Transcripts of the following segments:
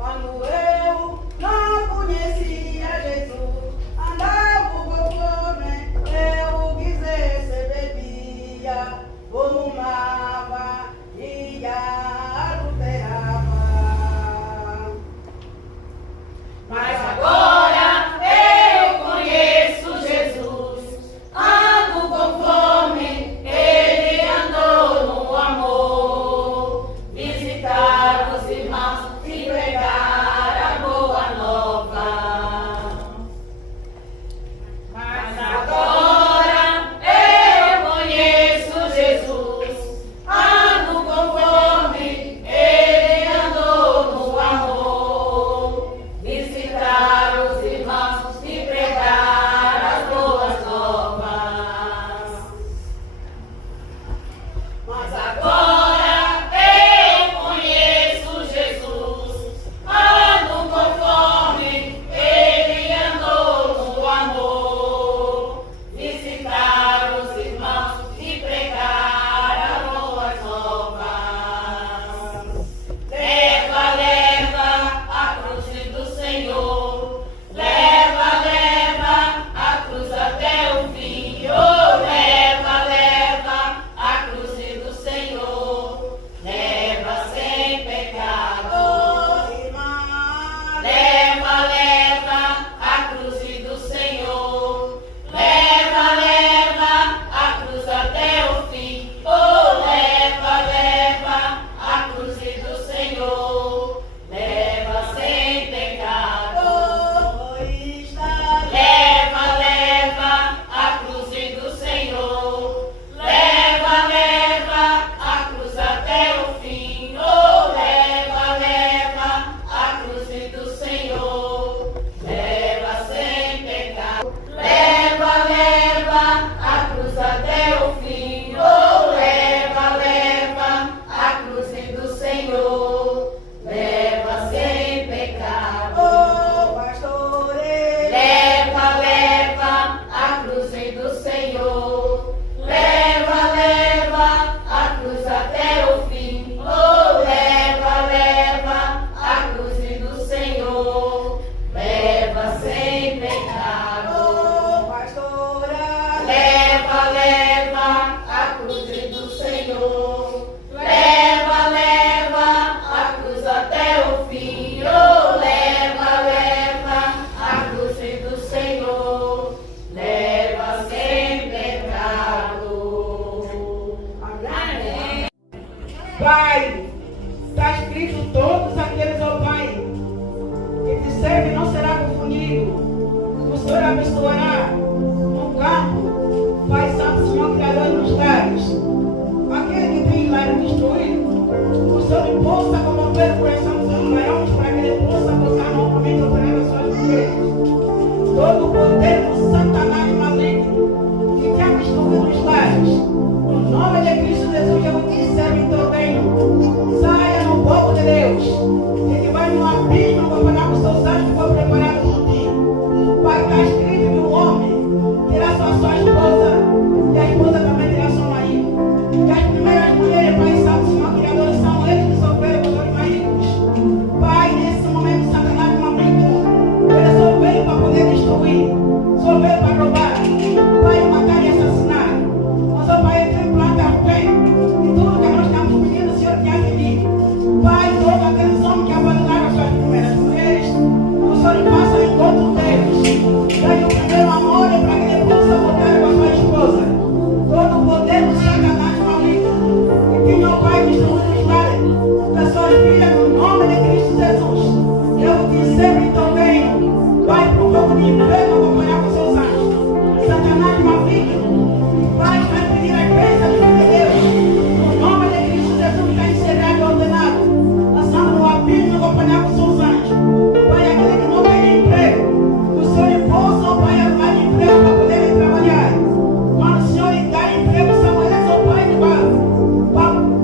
Quando eu não conhecia Jesus, andava com fome, eu quis receber bebia, volumava e adulterava. Mas agora eu conheço Jesus, ando com fome, ele andou no amor, visitar os irmãos e pregar a boa nova. Mas agora eu conheço Jesus, ando com fome, ele andou no amor, visitar os irmãos e pregar as boas novas. Mas agora eu conheço Jesus, ando com fome, ele andou no amor, visitar os irmãos e pregar as boas novas. Leva, leva a cruz do Senhor, leva, leva a cruz até o fim. Oh, leva, leva a cruz do Senhor, leva sem pecado. Oh, irmã, leva, leva a cruz do Senhor, leva, leva a cruz até o fim. Oh, leva, leva a cruz do Senhor, leva sem pecado. Oh, leva, leva a cruz do Senhor, leva, leva a cruz até o fim. Oh, leva, leva a cruz do Senhor, leva sem pecado. Leva, leva a cruz até o fim. Oh, leva, leva a cruz do Senhor, leva sem pecado. Oh, pastor, leva, leva a cruz do Senhor, leva, leva a cruz até o fim. Oh, leva, leva a cruz do Senhor, leva sem pecado. Oh, pastora, leva, leva a cruz do Senhor, leva, leva a cruz até o fim. Oh, leva, leva a cruz do Senhor, leva sem pecado. Amém. Pai, está escrito: todos aqueles, ó Pai, que te servem não será confundido. O Senhor abençoará no campo, Pai Santo, Senhor Criador dos lares. Aquele que tem lar destruído, o Senhor impulsa como ver o coração dos seus maiores para que ele possa buscar novamente operar as suas mulheres. Todo o poder do Satanás maligno que quer destruir os lares, no nome de Cristo Jesus, eu te servo em teu reino. Saia no povo de Deus, e que vai no abismo acompanhar com seus anjos que foi preparado por ti. Pai, está escrito que o homem terá sua esposa, e a esposa também terá seu marido. Que as primeiras mulheres, Pai Santo, Senhor Criador, são eles que sofreram com seus maridos. Pai, nesse momento, Satanás maligno, ele só veio para poder destruir, só veio para roubar, Pai, matar e assassinar. Mas, ó Pai, ele planta a fé em tudo que nós estamos pedindo, Senhor, que há de vir. Pai, todos aqueles homens que abandonaram as suas primeiras mulheres, o Senhor faça o encontro deles. Dai o primeiro amor para que ele possa voltar com a sua esposa. Todo o poder do Satanás maligno, que tinha o Pai destruído os lares da sua filha, no nome de Cristo Jesus. Eu te servo em teu reino. Pai, por fogo de inferno, acompanhar com seus anjos. Satanás maligno, Pai, vai pedir as bênçãos de Deus. No nome de Cristo Jesus, está encerrado e ordenado. Lançando no abismo, acompanhar com seus anjos. Pai, aquele que não tem emprego, o Senhor impulsa, ó Pai, a dar emprego para poderem trabalhar. Quando o Senhor dá emprego, são eles, ó Pai,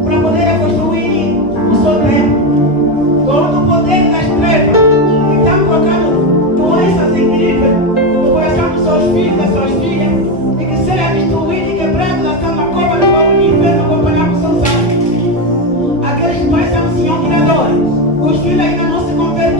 para poderem construir o seu templo. Todo o poder das trevas que está colocando doenças incríveis no coração dos seus filhos, das suas filhas, e que seja destruído e quebrado na cama, cova do fogo do inferno, acompanhar com seus anjos. Aqueles pais são o Senhor Criador, os filhos ainda não se converteram.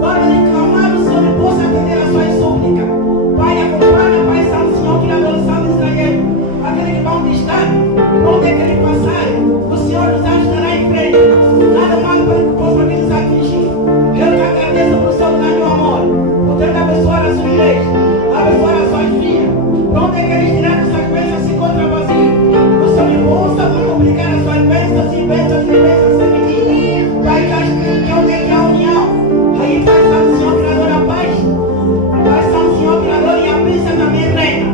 Quando ele clamar, o Senhor possa atender as suas súplicas. Pai, acompanha, Pai Santo, Senhor, Criador do Santo Israel. Aquele que vão distante, onde é que ele passar, o Senhor nos ajudará em frente. Nada mais para que possa nos atingir. Eu te agradeço por seu grande amor, por ter abençoado a sua igreja, abençoar as suas filhas. Onde é que eles tiraram essas bênçãos se contra você? O Senhor me possa multiplicar as suas bênçãos e bênçãos e bênçãos sem medida. Pai, que a união é a união. Aí, Pai Santo, Senhor, Criador da paz. Pai Santo, Senhor, Criador e a bênção também reina.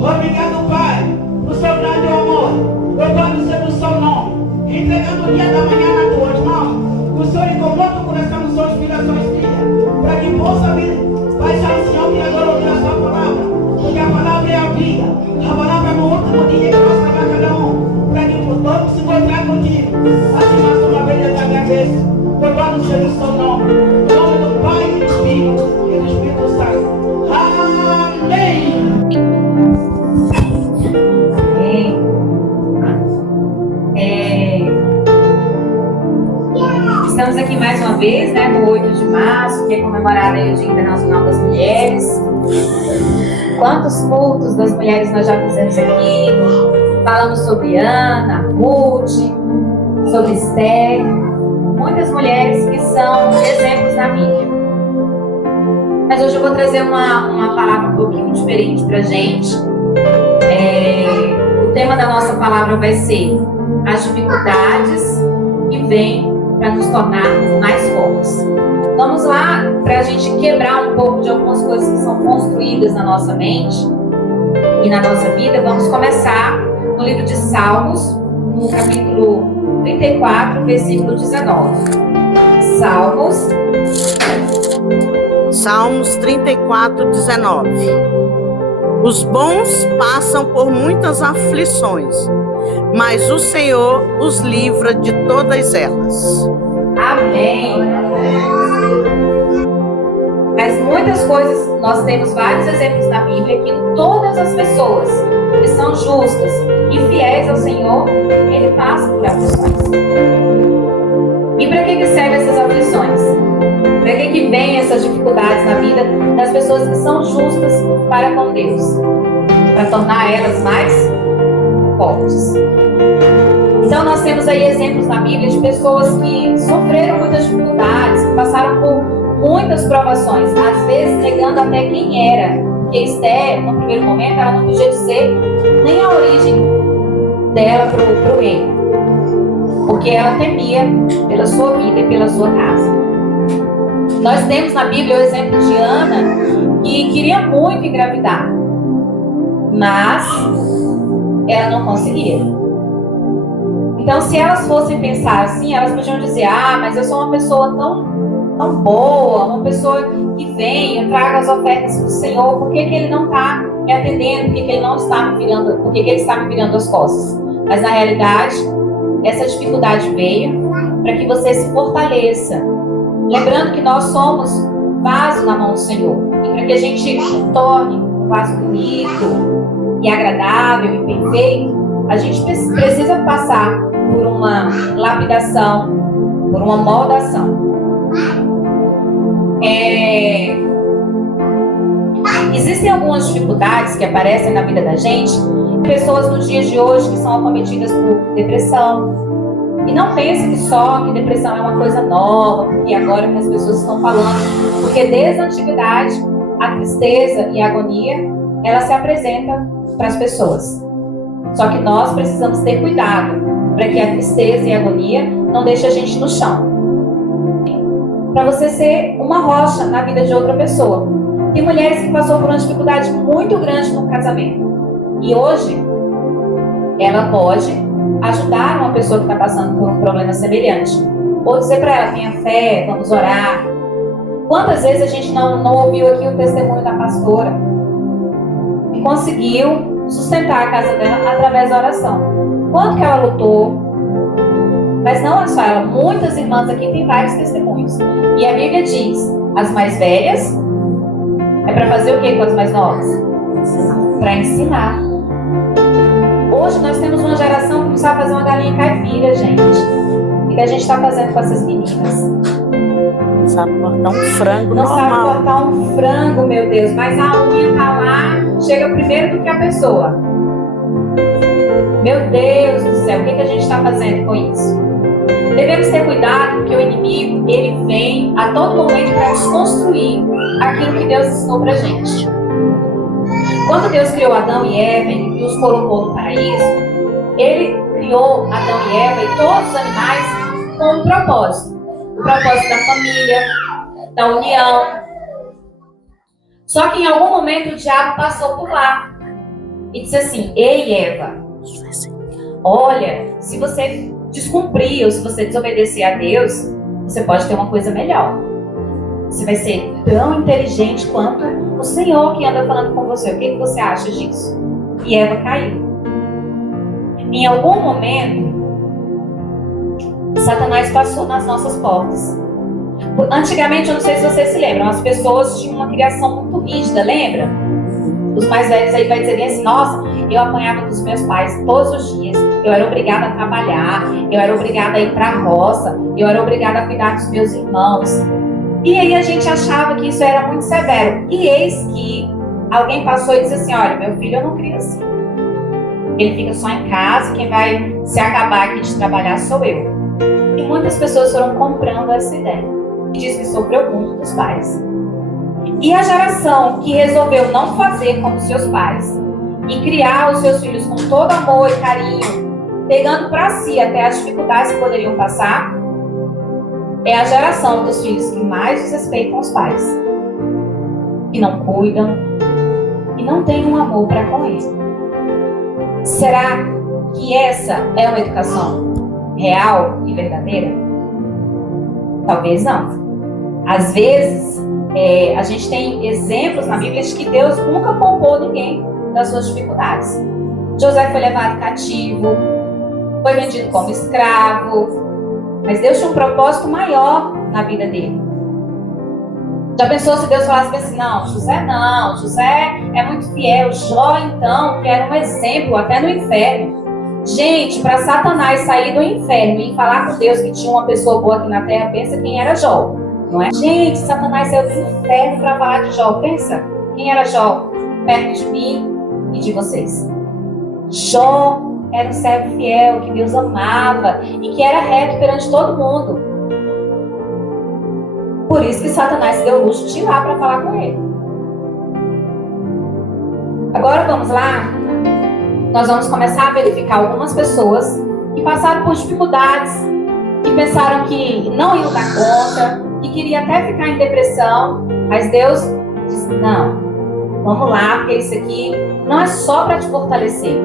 Obrigado, Pai, por seu grande amor. Louvado seja o seu nome. Entregando o dia da manhã nas tuas mãos. O Senhor incomoda o coração dos seus filhos e suas filhas. Para que possa vir, Pai Santo, Senhor, Criador, ouvir a sua palavra. Porque a palavra é a vida. A palavra no último dia que nós levar cada um. Para que todos se encontrar contigo. Assim, mais uma vez eu te agradeço. Louvado seja o seu nome. Em nome do Pai e do Filho e do Espírito Santo. Amém. Estamos aqui mais uma vez, né, no 8 de março, que é comemorado aí o Dia Internacional das Mulheres. Quantos cultos das mulheres nós já fizemos aqui? Falamos sobre Ana, Ruth, sobre Esther. Muitas mulheres que são exemplos na Bíblia. Mas hoje eu vou trazer uma palavra um pouquinho diferente pra gente. O tema da nossa palavra vai ser as dificuldades que vêm para nos tornarmos mais fortes. Vamos lá, para a gente quebrar um pouco de algumas coisas que são construídas na nossa mente e na nossa vida. Vamos começar no livro de Salmos, no capítulo 34, versículo 19. Salmos 34, 19. Os bons passam por muitas aflições, mas o Senhor os livra de todas elas. Amém. Mas muitas coisas, nós temos vários exemplos na Bíblia que todas as pessoas que são justas e fiéis ao Senhor, Ele passa por aflições. E para que servem essas aflições? Para que vêm essas dificuldades na vida das pessoas que são justas para com Deus? Para tornar elas mais fortes. Então nós temos aí exemplos na Bíblia de pessoas que sofreram muitas dificuldades, que passaram por muitas provações, às vezes negando até quem era. Porque Esther, no primeiro momento, ela não podia dizer nem a origem dela para o rei, porque ela temia pela sua vida e pela sua casa. Nós temos na Bíblia o exemplo de Ana, que queria muito engravidar, mas ela não conseguia. Então, se elas fossem pensar assim, elas podiam dizer: ah, mas eu sou uma pessoa tão boa, uma pessoa que vem, eu trago as ofertas do Senhor, por que Ele não está me atendendo, por que Ele não está me virando, por que Ele está me virando as costas? Mas na realidade, essa dificuldade veio para que você se fortaleça. Lembrando que nós somos vaso na mão do Senhor. E para que a gente torne um vaso bonito e agradável e perfeito, a gente precisa passar por uma lapidação, por uma moldação. Existem algumas dificuldades que aparecem na vida da gente, pessoas nos dias de hoje que são acometidas por depressão. E não pense que só que depressão é uma coisa nova, porque agora que as pessoas estão falando, porque desde a antiguidade a tristeza e a agonia, ela se apresenta para as pessoas. Só que nós precisamos ter cuidado para que a tristeza e a agonia não deixe a gente no chão. Para você ser uma rocha na vida de outra pessoa. Tem mulheres que passou por uma dificuldade muito grande no casamento. E hoje, ela pode ajudar uma pessoa que está passando por um problema semelhante. Ou dizer para ela: tenha fé, vamos orar. Quantas vezes a gente não ouviu aqui o testemunho da pastora e conseguiu sustentar a casa dela através da oração? Quanto que ela lutou? Mas não é só ela, muitas irmãs aqui têm vários testemunhos. E a Bíblia diz: as mais velhas é para fazer o que com as mais novas? Para ensinar. Hoje nós temos uma geração que não sabe fazer uma galinha caipira, gente. O que a gente está fazendo com essas meninas? Não sabe cortar um frango Não sabe normal. cortar um frango, meu Deus, mas a unha tá lá, chega primeiro do que a pessoa. Meu Deus do céu, o que a gente está fazendo com isso? Devemos ter cuidado, porque o inimigo, ele vem a todo momento para desconstruir aquilo que Deus ensinou pra gente. Quando Deus criou Adão e Eva e os colocou no paraíso, ele criou Adão e Eva e todos os animais com um propósito. O propósito da família, da união. Só que em algum momento o diabo passou por lá e disse assim: ei, Eva, olha, se você descumprir ou se você desobedecer a Deus, você pode ter uma coisa melhor. Você vai ser tão inteligente quanto o Senhor que anda falando com você. O que você acha disso? E Eva caiu. Em algum momento, Satanás passou nas nossas portas. Antigamente, eu não sei se vocês se lembram, as pessoas tinham uma criação muito rígida, lembra? Os mais velhos aí vai dizer bem assim: nossa, eu apanhava dos meus pais todos os dias, eu era obrigada a trabalhar, eu era obrigada a ir para a roça, eu era obrigada a cuidar dos meus irmãos. E aí a gente achava que isso era muito severo. E eis que alguém passou e disse assim: olha, meu filho, eu não crio assim. Ele fica só em casa, quem vai se acabar aqui de trabalhar sou eu. E muitas pessoas foram comprando essa ideia. E diz que sofreu muito dos pais. E a geração que resolveu não fazer como seus pais e criar os seus filhos com todo amor e carinho, pegando para si até as dificuldades que poderiam passar, é a geração dos filhos que mais desrespeitam os pais, que não cuidam e não têm um amor para com eles. Será que essa é uma educação real e verdadeira? Talvez não. Às vezes, a gente tem exemplos na Bíblia de que Deus nunca poupou ninguém das suas dificuldades. José foi levado cativo, foi vendido como escravo, mas Deus tinha um propósito maior na vida dele. Já pensou se Deus falasse assim: não, José é muito fiel, Jó então, que era um exemplo até no inferno. Gente, para Satanás sair do inferno e falar com Deus que tinha uma pessoa boa aqui na terra, pensa quem era Jó, não é? Gente, Satanás saiu do inferno para falar de Jó, pensa quem era Jó, perto de mim e de vocês. Jó era um servo fiel, que Deus amava e que era reto perante todo mundo. Por isso que Satanás se deu o luxo de ir lá para falar com ele. Agora vamos lá. Nós vamos começar a verificar algumas pessoas que passaram por dificuldades, que pensaram que não iam dar conta, que queriam até ficar em depressão, mas Deus disse: não, vamos lá, porque isso aqui não é só para te fortalecer.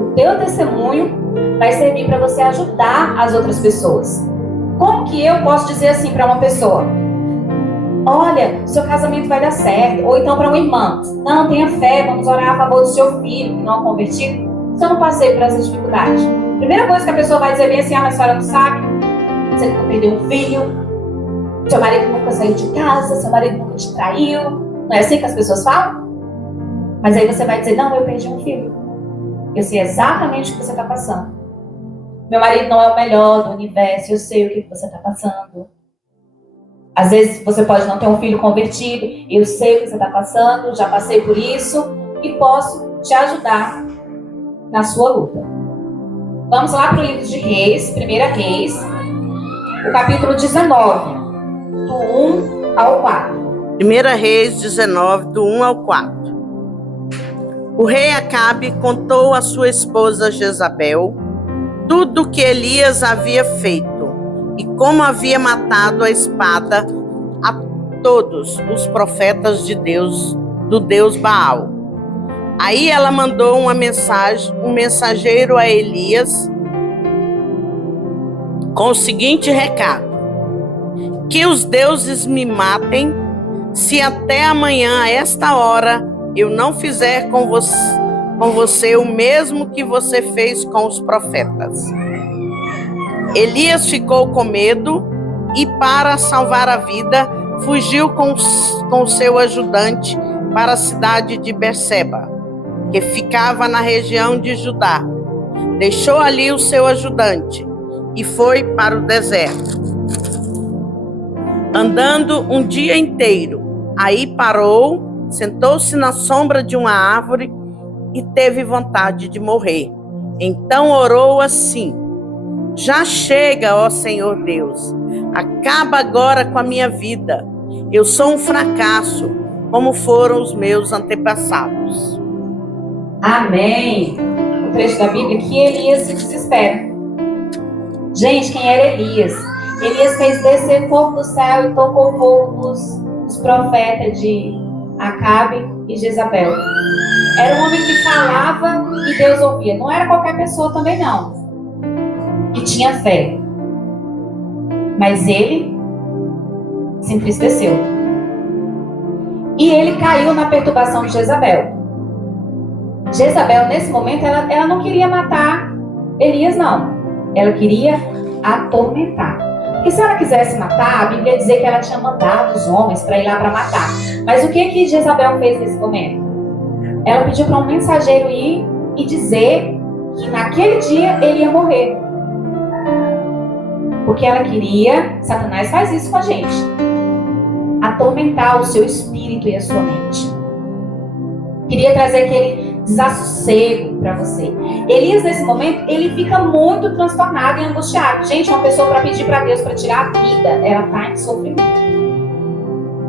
O teu testemunho vai servir para você ajudar as outras pessoas. Como que eu posso dizer assim para uma pessoa: olha, seu casamento vai dar certo? Ou então para uma irmã: não, tenha fé, vamos orar a favor do seu filho que não é convertido. Se eu não passei por essas dificuldades, a primeira coisa que a pessoa vai dizer bem assim: ah, mas a senhora não sabe, você nunca perdeu um filho, seu marido nunca saiu de casa, seu marido nunca te traiu. Não é assim que as pessoas falam? Mas aí você vai dizer: não, eu perdi um filho. Eu sei exatamente o que você está passando. Meu marido não é o melhor do universo, eu sei o que você está passando. Às vezes você pode não ter um filho convertido, eu sei o que você está passando, já passei por isso e posso te ajudar na sua luta. Vamos lá para o livro de Reis, 1 Reis, o capítulo 19, do 1 ao 4. 1 Reis 19, do 1 ao 4. O rei Acabe contou à sua esposa Jezabel tudo o que Elias havia feito e como havia matado a espada a todos os profetas de Deus, do Deus Baal. Aí ela mandou um mensageiro a Elias com o seguinte recado: que os deuses me matem se até amanhã a esta hora eu não fizer com você o mesmo que você fez com os profetas. Elias ficou com medo e, para salvar a vida, fugiu com seu ajudante para a cidade de Berseba, que ficava na região de Judá. Deixou ali o seu ajudante e foi para o deserto. andando um dia inteiro. Aí parou, sentou-se na sombra de uma árvore e teve vontade de morrer. Então orou assim: já chega, ó Senhor Deus, acaba agora com a minha vida. Eu sou um fracasso, como foram os meus antepassados. Amém. O trecho da Bíblia que Elias se desespera. Gente, quem era Elias? Elias fez descer fogo do céu e tocou fogo nos profetas de Acabe e Jezabel. Era um homem que falava e Deus ouvia. Não era qualquer pessoa também, não. E tinha fé. Mas ele se entristeceu. E ele caiu na perturbação de Jezabel. Jezabel, nesse momento, ela não queria matar Elias, não. Ela queria atormentar. Porque se ela quisesse matar, a Bíblia ia dizer que ela tinha mandado os homens para ir lá para matar. Mas o que Jezabel fez nesse momento? Ela pediu para um mensageiro ir e dizer que naquele dia ele ia morrer. Porque ela queria, Satanás faz isso com a gente, atormentar o seu espírito e a sua mente. Queria trazer aquele desassossego para você. Elias, nesse momento, ele fica muito transtornado e angustiado. Gente, uma pessoa para pedir para Deus para tirar a vida, ela está em sofrimento.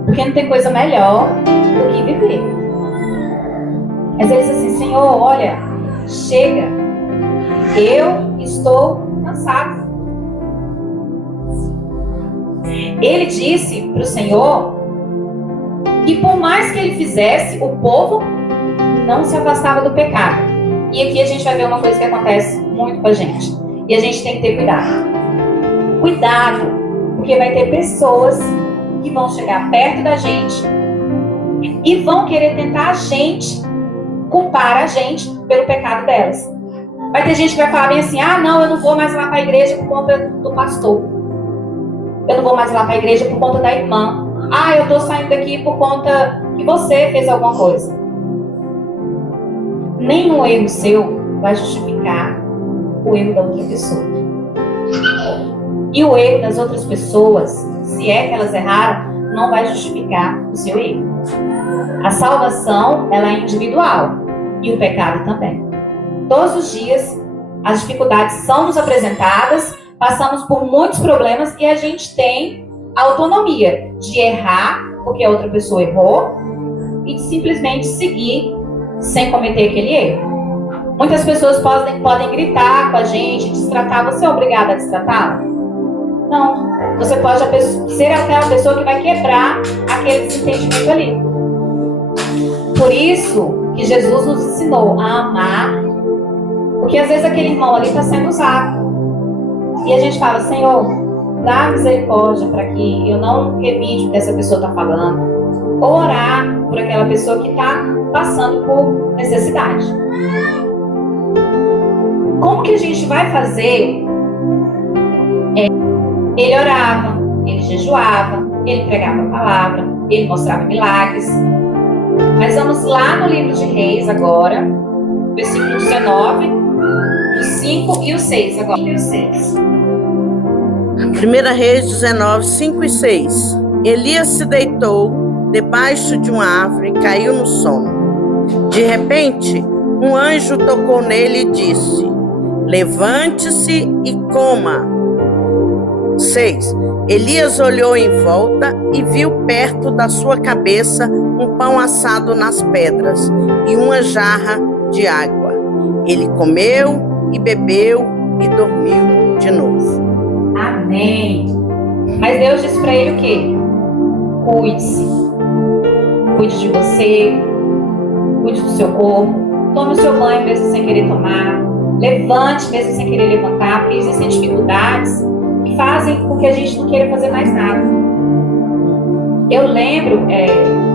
Porque não tem coisa melhor do que viver. Mas ele diz assim: Senhor, olha, chega. Eu estou cansado. Ele disse para o Senhor que por mais que ele fizesse, o povo não se afastava do pecado. E aqui a gente vai ver uma coisa que acontece muito com a gente. E a gente tem que ter cuidado. Cuidado, porque vai ter pessoas que vão chegar perto da gente e vão querer tentar culpar a gente pelo pecado delas. Vai ter gente que vai falar bem assim: ah, não, eu não vou mais lá para a igreja por conta do pastor. Eu não vou mais lá para a igreja por conta da irmã. Ah, eu estou saindo daqui por conta que você fez alguma coisa. Nenhum erro seu vai justificar o erro da outra pessoa. E o erro das outras pessoas, se é que elas erraram, não vai justificar o seu erro. A salvação, ela é individual. E o pecado também. Todos os dias, as dificuldades são nos apresentadas, passamos por muitos problemas e a gente tem a autonomia de errar, porque a outra pessoa errou, e de simplesmente seguir sem cometer aquele erro. Muitas pessoas podem gritar com a gente, destratar. Você é obrigada a destratá-la? Não. Você pode ser aquela pessoa que vai quebrar aquele desentendimento ali. Por isso que Jesus nos ensinou a amar, porque às vezes aquele irmão ali está sendo usado. E a gente fala: Senhor, dá misericórdia para que eu não revide o que essa pessoa está falando. Ou orar por aquela pessoa que está passando por necessidade. Como que a gente vai fazer? Ele orava, ele jejuava, ele pregava a palavra, ele mostrava milagres. Mas vamos lá no livro de Reis agora, versículo 19, o 5 e o 6 agora. 1 Reis 19, 5 e 6. Elias se deitou debaixo de uma árvore e caiu no sono. De repente, um anjo tocou nele e disse: levante-se e coma. 6. Elias olhou em volta e viu perto da sua cabeça um pão assado nas pedras e uma jarra de água. Ele comeu e bebeu e dormiu de novo. Amém. Mas Deus disse para ele o quê? Cuide-se. Cuide de você, cuide do seu corpo, tome o seu banho mesmo sem querer tomar, levante mesmo sem querer levantar, porque existem dificuldades que fazem com que a gente não queira fazer mais nada. Eu lembro,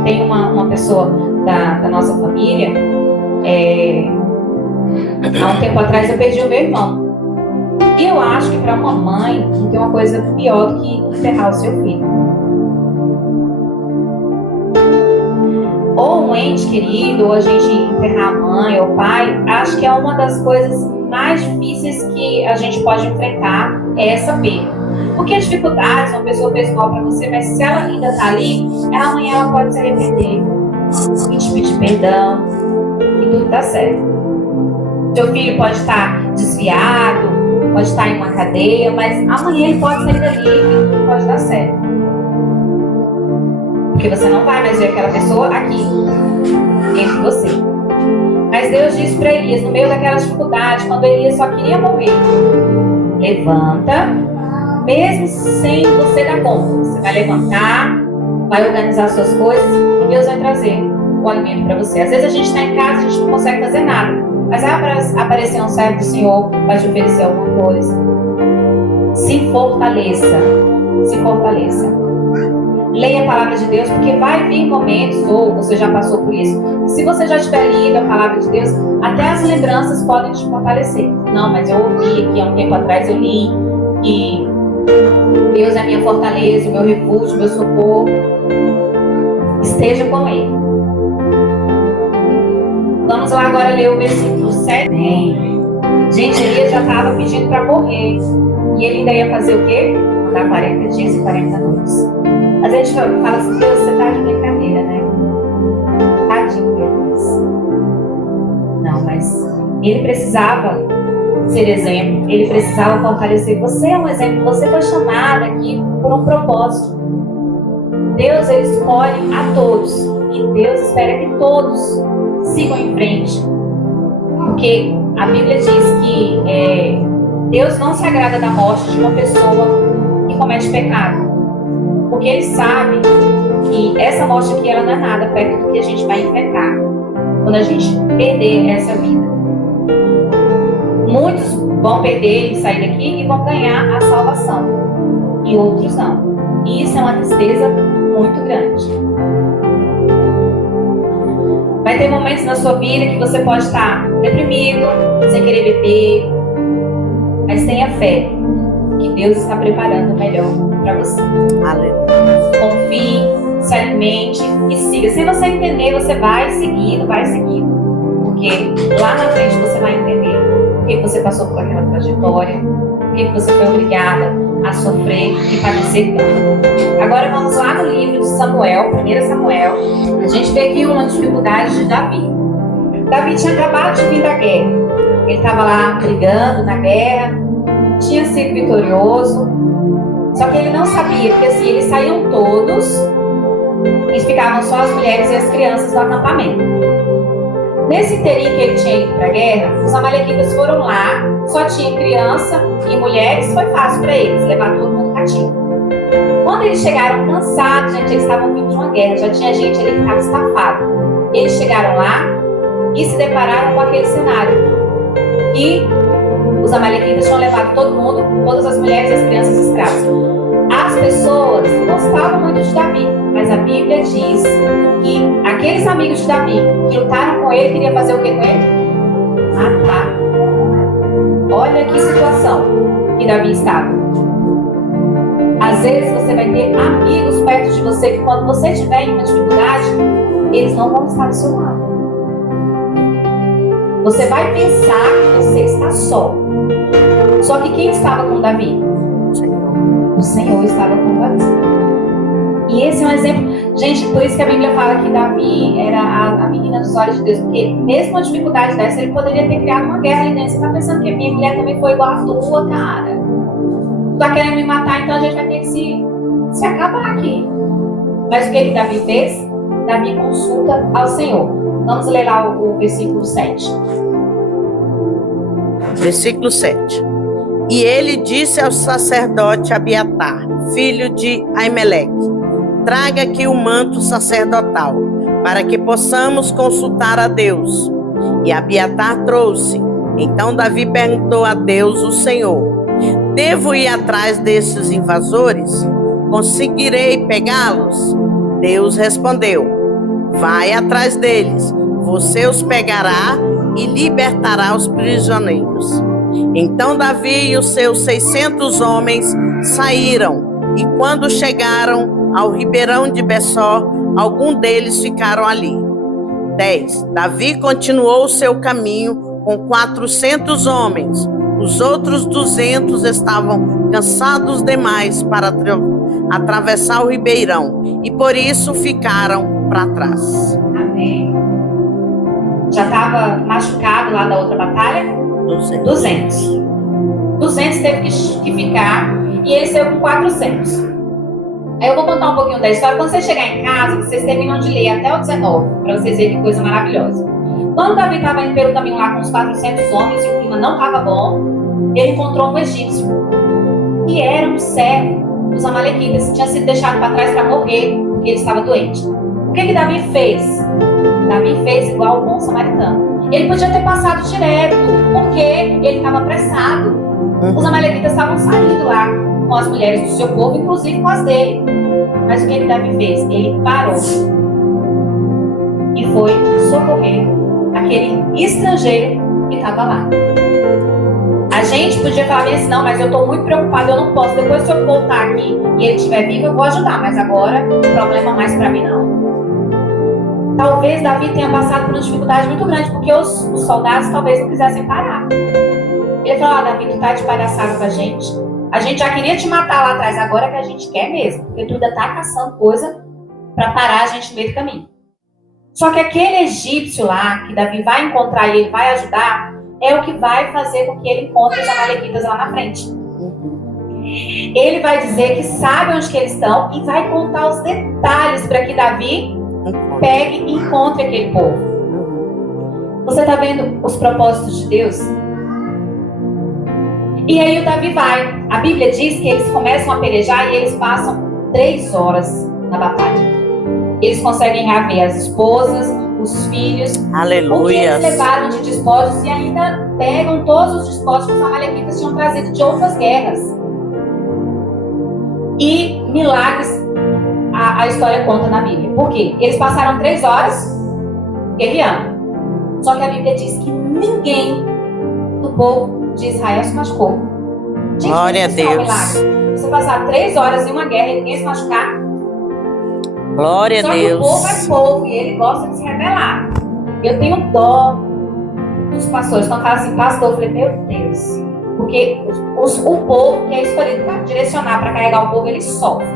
tem uma pessoa da nossa família, há um tempo atrás eu perdi o meu irmão. E eu acho que para uma mãe não tem uma coisa pior do que enterrar o seu filho. Ou um ente querido, ou a gente enterrar a mãe ou o pai, acho que é uma das coisas mais difíceis que a gente pode enfrentar, é essa perda. Porque as dificuldades, uma pessoa fez mal para você, mas se ela ainda está ali, amanhã ela pode se arrepender e te pedir perdão e tudo está certo. Seu filho pode estar desviado, pode estar em uma cadeia, mas amanhã ele pode sair dali e tudo pode dar certo. Porque você não vai mais ver aquela pessoa aqui, entre você. Mas Deus disse para Elias, no meio daquela dificuldade, quando Elias só queria morrer: levanta, mesmo sem você dar conta. Você vai levantar, vai organizar suas coisas e Deus vai trazer o alimento para você. Às vezes a gente está em casa, a gente não consegue fazer nada, mas vai aparecer um servo do Senhor, vai te oferecer alguma coisa. Se fortaleça, se fortaleça. Leia a palavra de Deus, porque vai vir momentos, ou você já passou por isso. Se você já tiver lido a palavra de Deus, até as lembranças podem te fortalecer. Não, mas eu ouvi aqui há um tempo atrás, eu li que Deus é a minha fortaleza, o meu refúgio, o meu socorro. Esteja com Ele. Vamos lá agora ler o versículo 7. Gente, Elias já estava pedindo para morrer. E ele ainda ia fazer o quê? Andar 40 dias e 40 noites. Às vezes a gente fala assim: Deus, você está de brincadeira, né? Tadinho, Elias. Não, mas ele precisava ser exemplo, ele precisava fortalecer. Você é um exemplo, você foi chamado aqui por um propósito. Deus, ele escolhe a todos, e Deus espera que todos sigam em frente. Porque a Bíblia diz que Deus não se agrada da morte de uma pessoa que comete pecado. Porque Ele sabe que essa morte aqui, ela não é nada perto do que a gente vai enfrentar quando a gente perder essa vida. Muitos vão perder e sair daqui e vão ganhar a salvação, e outros não. E isso é uma tristeza muito grande. Vai ter momentos na sua vida que você pode estar deprimido, sem querer beber, mas tenha fé que Deus está preparando o melhor para você. Aleluia. Confie, se alimente e siga. Se você entender, você vai seguindo, porque lá na frente você vai entender por que você passou por aquela trajetória, por que você foi obrigada a sofrer e padecer tanto. Agora vamos lá no livro de Samuel, 1 Samuel. A gente vê aqui uma dificuldade de Davi. Davi tinha acabado de vir da guerra. Ele estava lá brigando na guerra, tinha sido vitorioso, só que ele não sabia, porque assim, eles saíam todos e ficavam só as mulheres e as crianças no acampamento. Nesse inteirinho que ele tinha ido para a guerra, os amalequitas foram lá, só tinha criança e mulheres, foi fácil para eles levar todo mundo cativo. Quando eles chegaram cansados, gente, eles estavam vindo de uma guerra, já tinha gente ali que estava estafado. Eles chegaram lá e se depararam com aquele cenário. E os amalequitas tinham levado todo mundo, todas as mulheres e as crianças escravas. As pessoas gostavam muito de Davi, mas a Bíblia diz que aqueles amigos de Davi que lutaram com ele, queriam fazer o que com ele? Matar. Olha que situação que Davi estava. Às vezes você vai ter amigos perto de você que quando você estiver em uma dificuldade, eles não vão estar do seu lado. Você vai pensar que você está só. Só que quem estava com Davi? O Senhor estava com Davi. E esse é um exemplo. Gente, por isso que a Bíblia fala que Davi era a menina dos olhos de Deus. Porque mesmo uma dificuldade dessa, ele poderia ter criado uma guerra ali dentro. Você está pensando que a minha mulher também foi igual a tua, cara? Tu tá querendo me matar, então a gente vai ter que se acabar aqui. Mas o que Davi fez? Davi consulta ao Senhor. Vamos ler lá o versículo 7. Versículo 7. E ele disse ao sacerdote Abiatar, filho de Aimeleque: traga aqui o manto sacerdotal, para que possamos consultar a Deus. E Abiatar trouxe. Então Davi perguntou a Deus, o Senhor: devo ir atrás desses invasores? Conseguirei pegá-los? Deus respondeu: vai atrás deles, você os pegará e libertará os prisioneiros. Então Davi e os seus 600 homens saíram, e quando chegaram ao ribeirão de Bessor, alguns deles ficaram ali. 10. Davi continuou o seu caminho com 400 homens. Os outros 200 estavam cansados demais para atravessar o ribeirão e por isso ficaram para trás. Amém. Já estava machucado lá da outra batalha? 200. 200 teve que ficar e ele saiu com 400. Aí eu vou contar um pouquinho da história. Quando você chegar em casa, vocês terminam de ler até o 19, para vocês verem que coisa maravilhosa. Quando Davi estava indo pelo caminho lá com os 400 homens e o clima não estava bom, ele encontrou um egípcio, que era um servo dos amalequitas, tinha sido deixado para trás para morrer, porque ele estava doente. O que Davi fez? Davi fez igual o bom samaritano. Ele podia ter passado direto, porque ele estava apressado. Os amalequitas estavam saindo lá com as mulheres do seu povo, inclusive com as dele. Mas o que Davi fez? Ele parou e foi socorrer aquele estrangeiro que estava lá. A gente podia falar assim, não, mas eu estou muito preocupado, eu não posso. Depois, se eu voltar aqui e ele estiver vivo, eu vou ajudar. Mas agora, o problema mais para mim não. Talvez Davi tenha passado por uma dificuldade muito grande, porque os soldados talvez não quisessem parar. Ele falou, Davi, tu tá de palhaçada com a gente já queria te matar lá atrás, agora que a gente quer mesmo, porque tu ainda tá caçando coisa para parar a gente no meio do caminho. Só que aquele egípcio lá, que Davi vai encontrar e ele vai ajudar, é o que vai fazer com que ele encontre os amalequitas lá na frente. Ele vai dizer que sabe onde que eles estão e vai contar os detalhes para que Davi pegue e encontre aquele povo. Você está vendo os propósitos de Deus? E aí o Davi vai. A Bíblia diz que eles começam a pelejar e eles passam 3 horas na batalha. Eles conseguem reaver as esposas, os filhos. Aleluia. O que eles levaram de despojos e ainda pegam todos os despojos que os amalequitas tinham trazido de outras guerras. E milagres a história conta na Bíblia. Por quê? Eles passaram 3 horas guerreando. Só que a Bíblia diz que ninguém do povo de Israel se machucou. Gente, glória a Deus. Você passar 3 horas em uma guerra e ninguém se machucar. Glória a Deus. Só que o povo é povo e ele gosta de se rebelar. Eu tenho dó dos pastores. Quando fala assim, pastor, eu falei, meu Deus. Porque o povo que é escolhido para direcionar, para carregar o povo, ele sofre.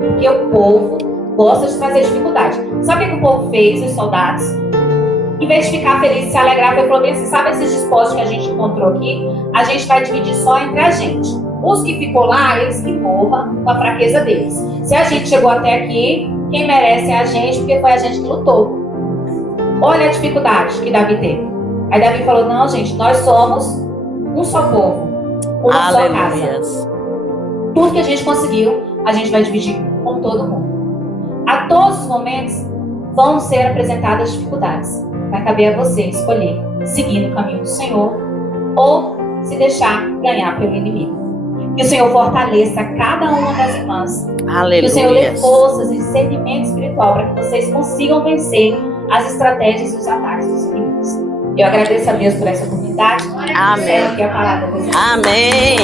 Porque o povo gosta de trazer dificuldade. Sabe o que o povo fez, os soldados? Em vez de ficar feliz e se alegrar, ele falou bem assim, sabe esses despojos que a gente encontrou aqui? A gente vai dividir só entre a gente. Os que ficou lá, eles que morram com a fraqueza deles. Se a gente chegou até aqui, quem merece é a gente, porque foi a gente que lutou. Olha a dificuldade que Davi teve. Aí Davi falou, não, gente, nós somos um só povo, uma só casa. Tudo que a gente conseguiu, a gente vai dividir com todo mundo. A todos os momentos vão ser apresentadas dificuldades. Vai caber a você escolher seguir no caminho do Senhor ou se deixar ganhar pelo inimigo. Que o Senhor fortaleça cada uma das irmãs. Aleluia. Que o Senhor dê forças e discernimento espiritual para que vocês consigam vencer as estratégias e os ataques dos inimigos. Eu agradeço a Deus por essa oportunidade. Amém. Que a palavra Amém.